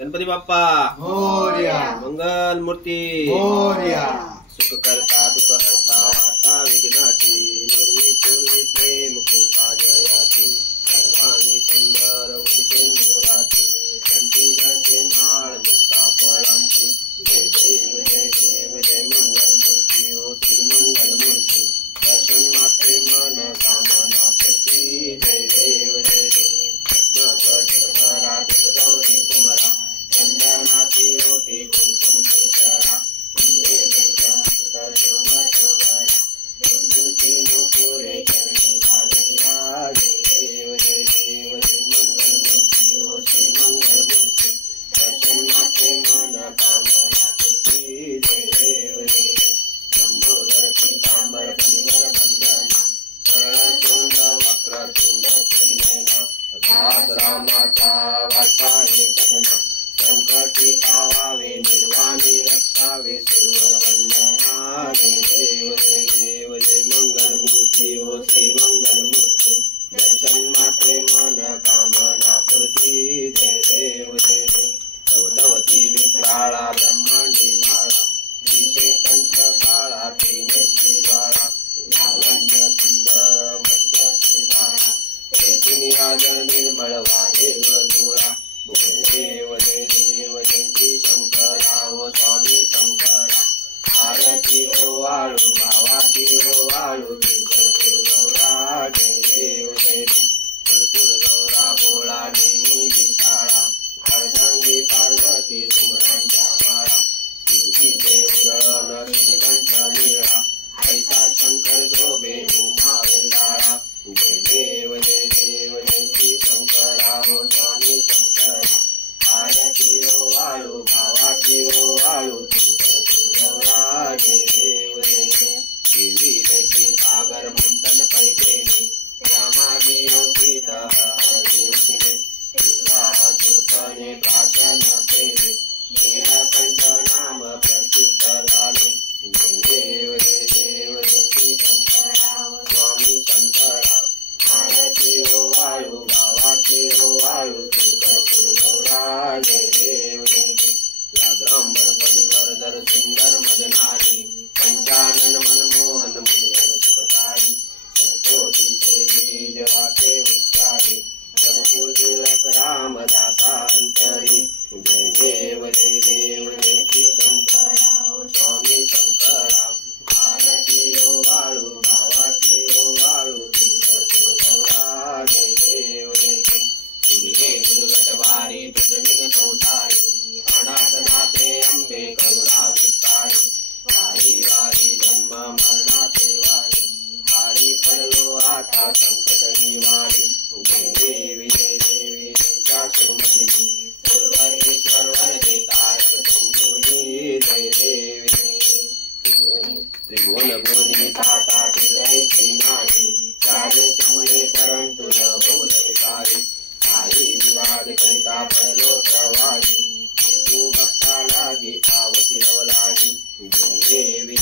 गणपती बाप्पा मोरया, मंगल मूर्ती मोरया, सुख करता दुख हरता वार्ता विघ्नाची निर्वी पूर्वी प्रेम कृपा जयाची सर्वांगी सुंदर उदिशे मोराची कंठी घरचे नाळ मुक्ता फळांची जय देव जय देव जय मंगल मूर्ती ओ श्री मंगल मूर्ती दर्शन मात्रे मन कामना पूर्ती जय देव जय देव राधिक गौरी कुमरा चंदनाची होती कुंकुम केशरा पुरे चरणी भागरिया जय देव जय देव जय मंगल मूर्ती ओ श्री मंगल मूर्ती दर्शन मात्रे मन कामना पूर्ती जय देव जय लंबोदर पीतांबर फणिवर बंधना सरळ चोंड वक्रतुंड त्रिनयना दास रामाचा वार्ता हे सदना संकटी पावावे निर्वाणी रक्षावे सुरवर वंदना जय देव जय देव जय मंगल मूर्ती ओ श्री मंगल मूर्ती दर्शन मात्रे मन कामना पूर्ती जय देव जय देव दवदवती विक्राळा ब्रह्मांडी माळा दिशे कंठ काळा त्रिनेत्री ज्वाळा लावण्य सुंदर मस्तकी बाळा चैतन्याज निर्मळ वाहे जुळा देव जय देव जय श्री शंकरा ओ स्वामी शंकरा आरती ओ वाळू भावाती ओ वाळू भरपूर गौरा जय देव जय भरपूर गौरा भोळा नेमी विशाळा अर्धांगी पार्वती सुमनांच्या माळा किंची देवगण श्रीकंठ निळा ऐसा शंकर शोभे उमा वेलाळा जय पितः देवशिले सेवाचुरपणे प्राशन केले नीलकंठ नाम प्रसिद्ध झाले देव देव श्री शंकराव स्वामी शंकराव आरती हो वाळू गावाची हो वाळू तुळजापुरा जय देव व्याघ्रांबर परिवर्धर सुंदर मदनारी पंचानन मनमोहन मुनियन सुखकारी सरस्वतीचे बीज वाचे उच्चारी जगपूर तिलक रामदासांतरी जय देव जय श्री शंकराव स्वामी शंकराव आरती हो वाळू गावाची हो वाळू तुळजापुरा जय देव दुर्गे दुर्गटवारी तुझविन संसारी अनाथनाथे अंबे करुणा विस्तारी वारी वारी जन्म मरणाचे वारी हारी पडलो आता संकट निवारी जय देवी जयच्या सुमतिनी सुरवर वरदे तारक संजीवनी जय देवी त्रिभुवन भुवनी ताता तुझैसी नाही चारी समुले परंतु न बोल विकारी काही विवाद करिता पडलो प्रवाही हेतू भक्ता लागी पावसी रवलागी जय देवी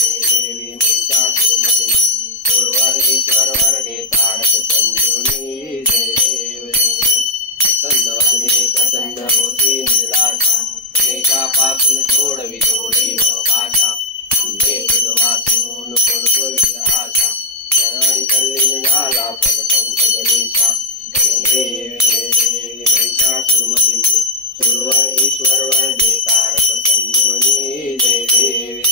नैषा सुरमतिनी सुरवर वरदे तारक संजीवनी जय देवी प्रसन्न वदने प्रसन्न होती निराशा क्लेशापासून सोडवी जोडी व भाषा अंबे तुझ वाचून कोण पूर्वी आशा नरहरी तल्लीन झाला पद पंकज लेशा जय देवी नैषा सुरमतिनी सुरवर ईश्वर वरदे तारक संजीवनी जय देवी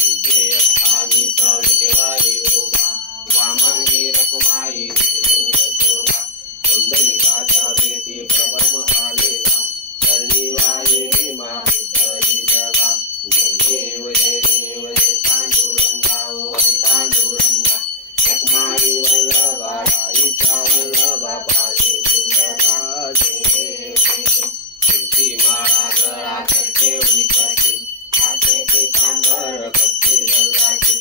तुझे 28 विटेवारी रोगा वामंगी रकुमाई शोभा कुंडलिकाच्या भेटी प्रभम आलेला चरणी वारी भीमा बुद्धरी जगा जय देव जय पांडुरंगा ओ हरी पांडुरंगा रकुमाई वल्लभा राईच्या वल्लभा पाले दुर्गा जय देव तुळशी माळा गळा करते उनिकटी हाते पितांबर कपडे रंगाची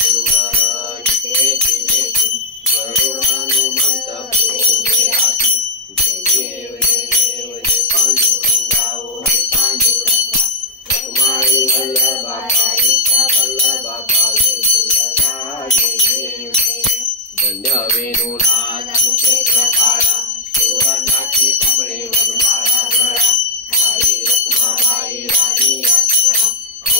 सुरवर नितेची भेटी गरुडानुमंत प्रभुराती जय देव जय पांडुरंगा ओ हरी पांडुरंगा रकुमाई वल्लभा पाईच्या वल्लभा पाले दुर्गा जय देव धन्य वेणुनाद अनुक्षेत्र काळा सुवर्णाची कमळे वनमाळा गळा आई रखुमाबाई राणी या सकळा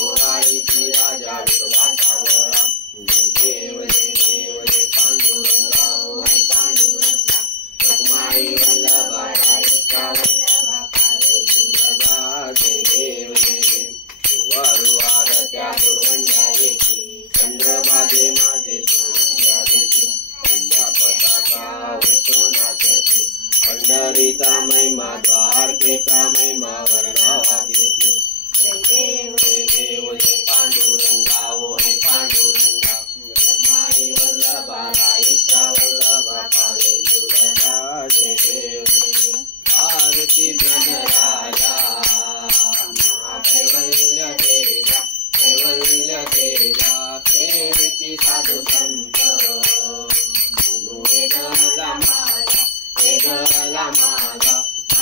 ओवाळीची राजा विठोबाचा वळा जय देव जय पांडुरंगा ओ हरी पांडुरंगा रखुमाई वल्लभा राईच्या वल्लभा पाले दुर्गा जय देव वाळू आरत्या गुरुवंद्या येती चंद्रभागे माझे सोडून द्या देती पताका वैष्णवनाथची पंढरीचा महिमा द्वारकेचा महिमा वर्णावा घेती जय देव जय पांडुरंगा ओ हरी पांडुरंगा रखुमाई वल्लभा राईच्या वल्लभा पाले दुर्गा जय देव आरती गणराजा महाकैवल्य तेजा सेविती साधू संत वेगला माझा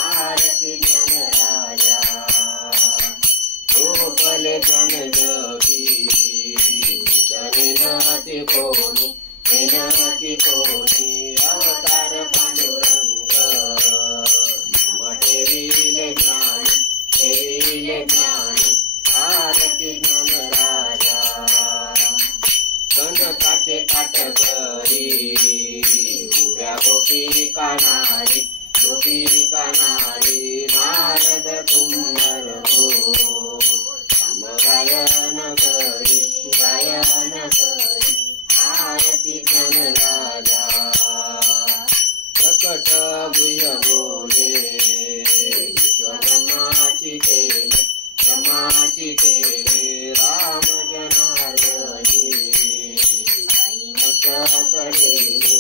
आरती गणराजा गोपले जन जगी चरिनाती कोणी अवतार पांडुरंग ठेविले ज्ञान आरती गणराजा कनकाचे ताट करी उभ्या गोपी कानारी नारद कुंभर हो गायन करी आरती गणराजा प्रकट भुय बोले विश्वब्रह्माची केले राम जनार्दनी कडेले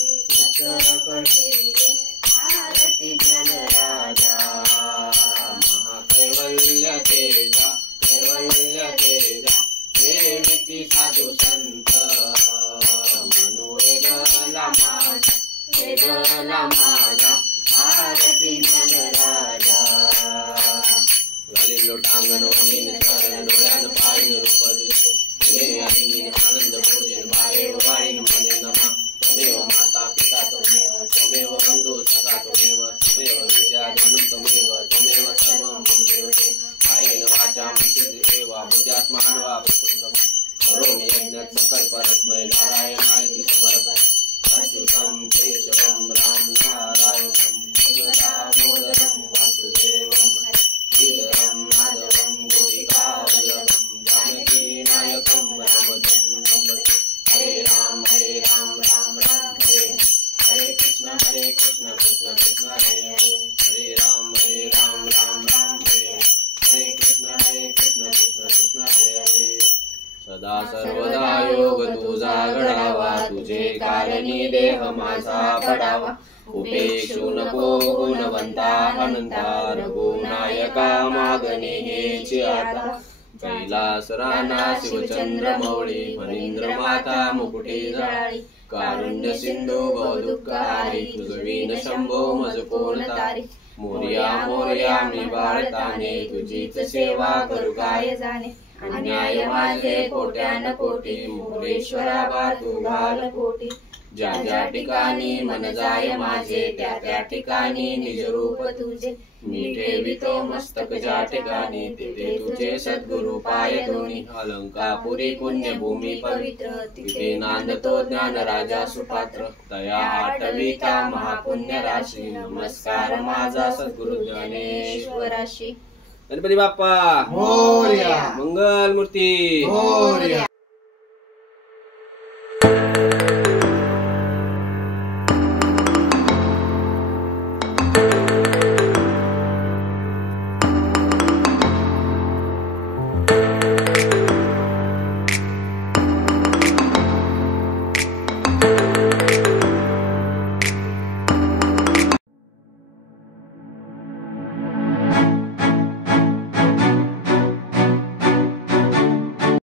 आरती गणराजा महाकैवल्य तेजा सेविती साधू संत गेला माझा आरती मन राजा घालीन लोटांगण वनीन चरण डोळ्यान पाहिन रूप तुझे तुझे आदिनीन आनंद पूजन बाहे वाळीन मने नमा त्वमेव माता पिता त्वमेव बंधु सखा त्वमेव विद्या धनं त्वमेव सर्वं मम देवते कायेन वाचा मनसेन्द्रियेण वा बुद्ध्यात्मना वा प्रकृतं करोमि यज्ञं सकलपरस्मै नारायणाय समर्पयामि अच्युतं केशवं राम नारायणं दामोदरं वासुदेवं श्रीधरं माधवं गोपिकावल्लभं जानकीनायकं रामचन्द्रं हरे राम राम राम हरे कृष्ण कृष्ण कृष्ण हरे हरे राम राम राम हरे कृष्ण कृष्ण कृष्ण हरे हरे सदा सर्वदा योग तुझा घडावा तुझे कारणी देह माझा पडावा उपेक्षू नको गुणवंता अनंता रघुनायका मागणे हेची आता कैलास राणा शिवचंद्र मौळी फणींद्र माता मुकुटे जाळी कारुण्य सिंधू बहुदुःखहारी तुझवीन शंभो मज कोण तारी मोरया मोरया मी बाळताने तुझीच सेवा करू काय जाणे अन्याय माझे कोट्यान कोटी मोरेश्वरा बा तू घाल कोटी ज्या ज्या ठिकाणी मन जाय माझे त्या त्या ठिकाणी निज रूप तुझे मी ठेवितो मस्तक ज्या ठिकाणी तेथे तुझे सद्गुरु पाय दोन्ही अलंकापुरी पुण्यभूमी पवित्र तिथे नांदतो ज्ञान राजा सुपात्र दया आठविता महापुण्य राशी नमस्कार माझा सद्गुरु ज्ञानेश्वराशी गणपती बाप्पा मोरया मंगल मूर्ती मोरया